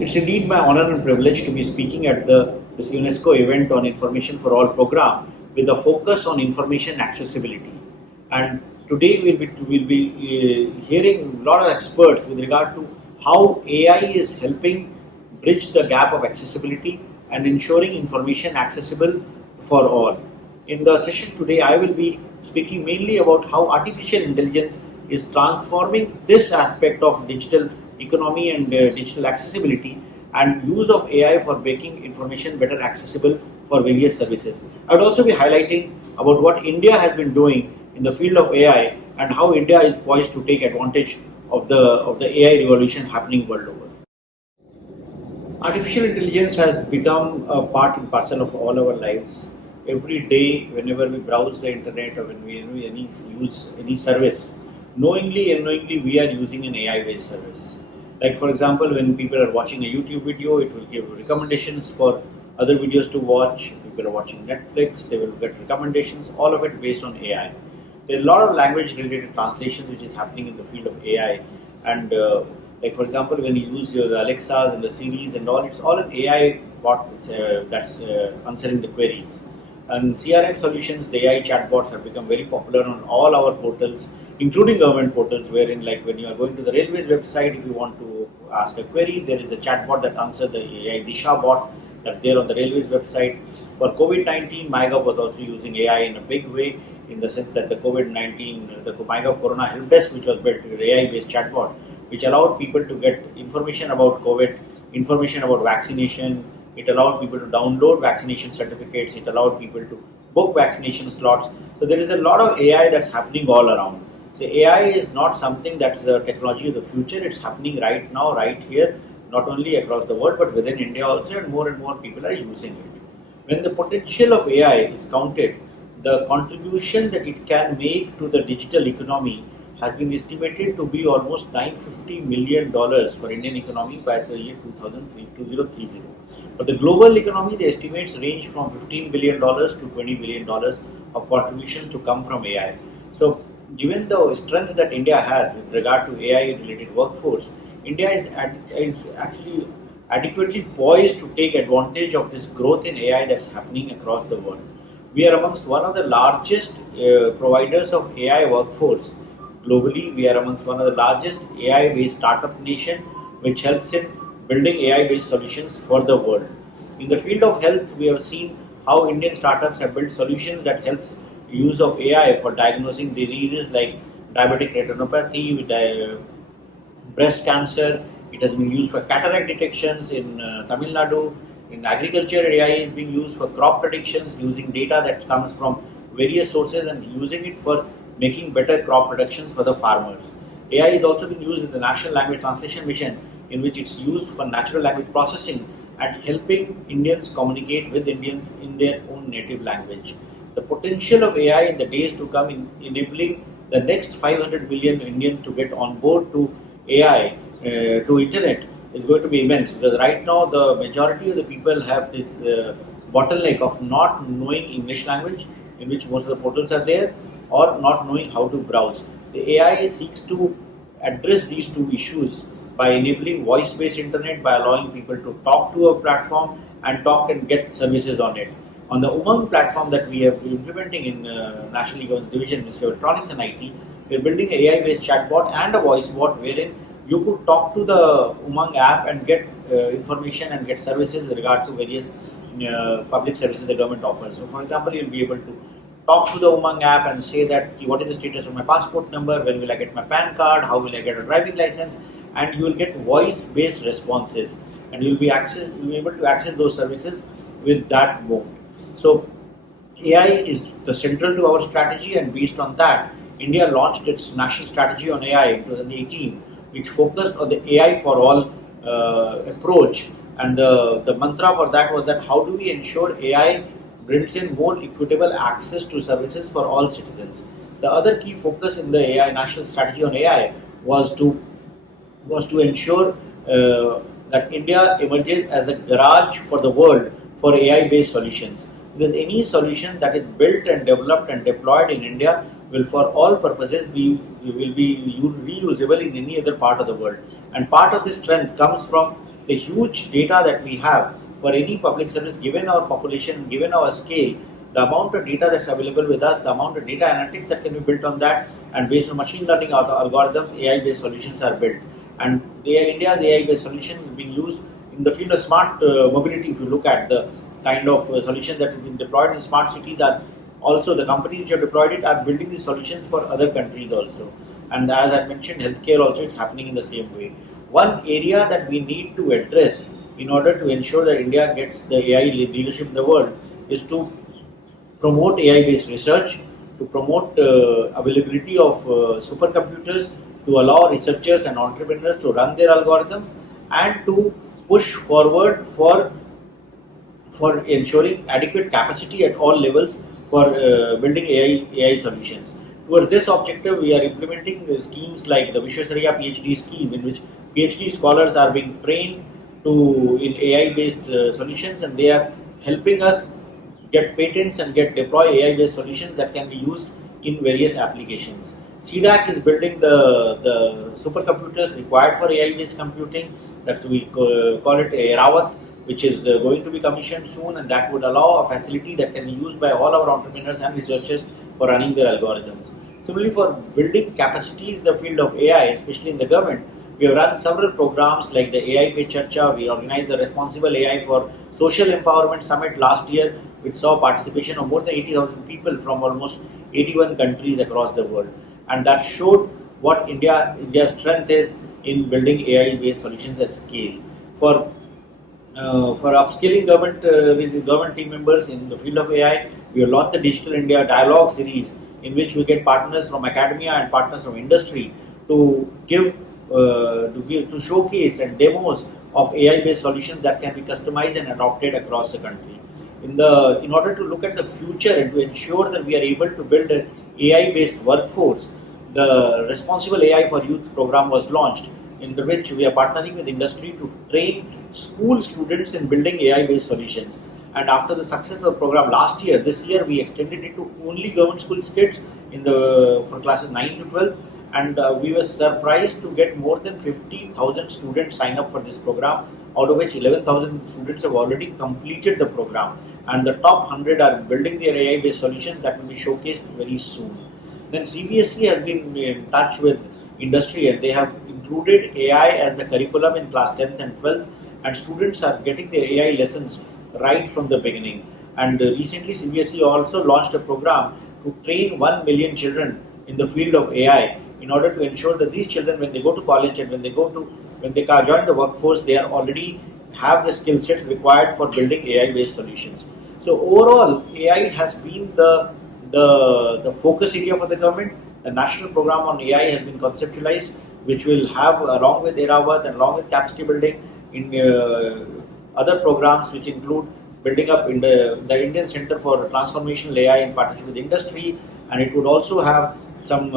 It's indeed my honor and privilege to be speaking at this UNESCO event on Information for All program with a focus on information accessibility. And today we'll be hearing a lot of experts with regard to how AI is helping bridge the gap of accessibility and ensuring information accessible for all. In the session today, I will be speaking mainly about how artificial intelligence is transforming this aspect of digital economy and digital accessibility and use of AI for making information better accessible for various services. I would also be highlighting about what India has been doing in the field of AI and how India is poised to take advantage of the AI revolution happening world over. Artificial intelligence has become a part and parcel of all our lives. Every day, whenever we browse the internet or when we use any service, knowingly and unknowingly, we are using an AI-based service. Like for example, when people are watching a YouTube video, it will give recommendations for other videos to watch. People are watching Netflix, they will get recommendations. All of it based on AI. There are a lot of language-related translations which is happening in the field of AI, and like for example, when you use the Alexas and the Siris and all, it's all an AI bot that's answering the queries. And CRM solutions, the AI chatbots have become very popular on all our portals, including government portals, wherein like when you are going to the railways website, if you want to ask a query, there is a chatbot that answers the AI Disha bot that's there on the railways website. For COVID-19, MyGov was also using AI in a big way in the sense that the COVID-19, the MyGov Corona Help Desk, which was built with AI-based chatbot, which allowed people to get information about COVID, information about vaccination. It allowed people to download vaccination certificates. It allowed people to book vaccination slots. So there is a lot of AI that's happening all around. So AI is not something that's the technology of the future. It's happening right now, right here, not only across the world, but within India also, and more people are using it. When the potential of AI is counted, the contribution that it can make to the digital economy has been estimated to be almost $950 million for Indian economy by the year 2030. But the global economy, the estimates range from $15 billion to $20 billion of contributions to come from AI. So, given the strength that India has with regard to AI-related workforce, India is actually adequately poised to take advantage of this growth in AI that's happening across the world. We are amongst one of the largest providers of AI workforce globally. We are amongst one of the largest AI-based startup nation, which helps in building AI-based solutions for the world. In the field of health, we have seen how Indian startups have built solutions that helps use of AI for diagnosing diseases like diabetic retinopathy, breast cancer. It has been used for cataract detections in Tamil Nadu. In agriculture, AI is being used for crop predictions using data that comes from various sources and using it for making better crop productions for the farmers. AI is also being used in the National Language Translation Mission, in which it's used for natural language processing and helping Indians communicate with Indians in their own native language. The potential of AI in the days to come in enabling the next 500 million Indians to get on board to AI, to internet, is going to be immense, because right now the majority of the people have this bottleneck of not knowing English language, in which most of the portals are there, or not knowing how to browse. The AI seeks to address these two issues by enabling voice-based internet, by allowing people to talk to a platform and talk and get services on it. On the Umang platform that we are implementing in National E-Governance Division, Ministry of Electronics and IT, we are building an AI-based chatbot and a voice bot wherein you could talk to the Umang app and get information and get services with regard to various public services the government offers. So, for example, you'll be able to talk to the Umang app and say that what is the status of my passport number, when will I get my PAN card, how will I get a driving license, and you will get voice-based responses, and you'll be able to access those services with that mode. So AI is the central to our strategy, and based on that, India launched its national strategy on AI in 2018, which focused on the AI for all approach. And the mantra for that was that how do we ensure AI brings in more equitable access to services for all citizens. The other key focus in the AI national strategy on AI was to ensure that India emerges as a garage for the world for AI-based solutions. Because any solution that is built and developed and deployed in India will, for all purposes, will be reusable in any other part of the world. And part of this strength comes from the huge data that we have for any public service, given our population, given our scale, the amount of data that's available with us, the amount of data analytics that can be built on that, and based on machine learning algorithms, AI-based solutions are built. And India's AI-based solution is being used in the field of smart mobility. If you look at the kind of solutions that have been deployed in smart cities, are also the companies which have deployed it are building these solutions for other countries also. And as I mentioned, healthcare also, it's happening in the same way. One area that we need to address in order to ensure that India gets the AI leadership in the world is to promote AI-based research, to promote availability of supercomputers, to allow researchers and entrepreneurs to run their algorithms, and to push forward for ensuring adequate capacity at all levels for building AI solutions. Towards this objective, we are implementing schemes like the Vishwasariya PhD scheme, in which PhD scholars are being trained in AI-based solutions, and they are helping us get patents and deploy AI-based solutions that can be used in various applications. CDAC is building the supercomputers required for AI-based computing. That's we call it Airawat, which is going to be commissioned soon, and that would allow a facility that can be used by all our entrepreneurs and researchers for running their algorithms. Similarly, for building capacities in the field of AI, especially in the government, we have run several programs like the AI Pe Charcha. We organized the Responsible AI for Social Empowerment Summit last year, which saw participation of more than 80,000 people from almost 81 countries across the world. And that showed what India's strength is in building AI-based solutions at scale. For upskilling government team members in the field of AI, we have launched the Digital India Dialogue series, in which we get partners from academia and partners from industry to showcase and demos of AI-based solutions that can be customized and adopted across the country. In order to look at the future and to ensure that we are able to build an AI-based workforce, the Responsible AI for Youth program was launched, in which we are partnering with industry to train school students in building AI-based solutions. And after the success of the program last year, this year we extended it to only government school kids for classes 9 to 12. And we were surprised to get more than 15,000 students sign up for this program, out of which 11,000 students have already completed the program. And the top 100 are building their AI-based solutions that will be showcased very soon. Then CBSE has been in touch with industry, and they have included AI as the curriculum in class 10th and 12th, and students are getting their AI lessons right from the beginning. And recently CBSE also launched a program to train 1 million children in the field of AI, in order to ensure that these children, when they go to college and when they join the workforce, they are already have the skill sets required for building AI-based solutions. So overall, AI has been the focus area for the government. The national program on AI has been conceptualized, which will have, along with Airawat and along with capacity building, in other programs which include building up in the Indian Center for Transformational AI in partnership with industry, and it would also have some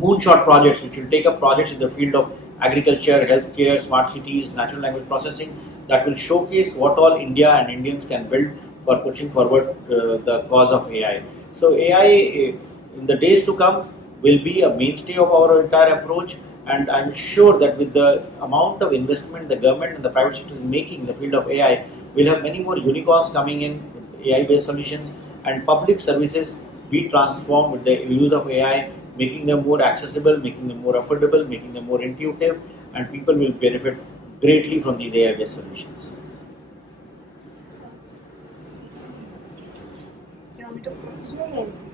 moonshot projects which will take up projects in the field of agriculture, healthcare, smart cities, natural language processing, that will showcase what all India and Indians can build for pushing forward the cause of AI. So AI in the days to come will be a mainstay of our entire approach, and I'm sure that with the amount of investment the government and the private sector is making in the field of AI, we'll have many more unicorns coming in with AI-based solutions, and public services be transformed with the use of AI, making them more accessible, making them more affordable, making them more intuitive, and people will benefit greatly from these AI-based solutions. You want me to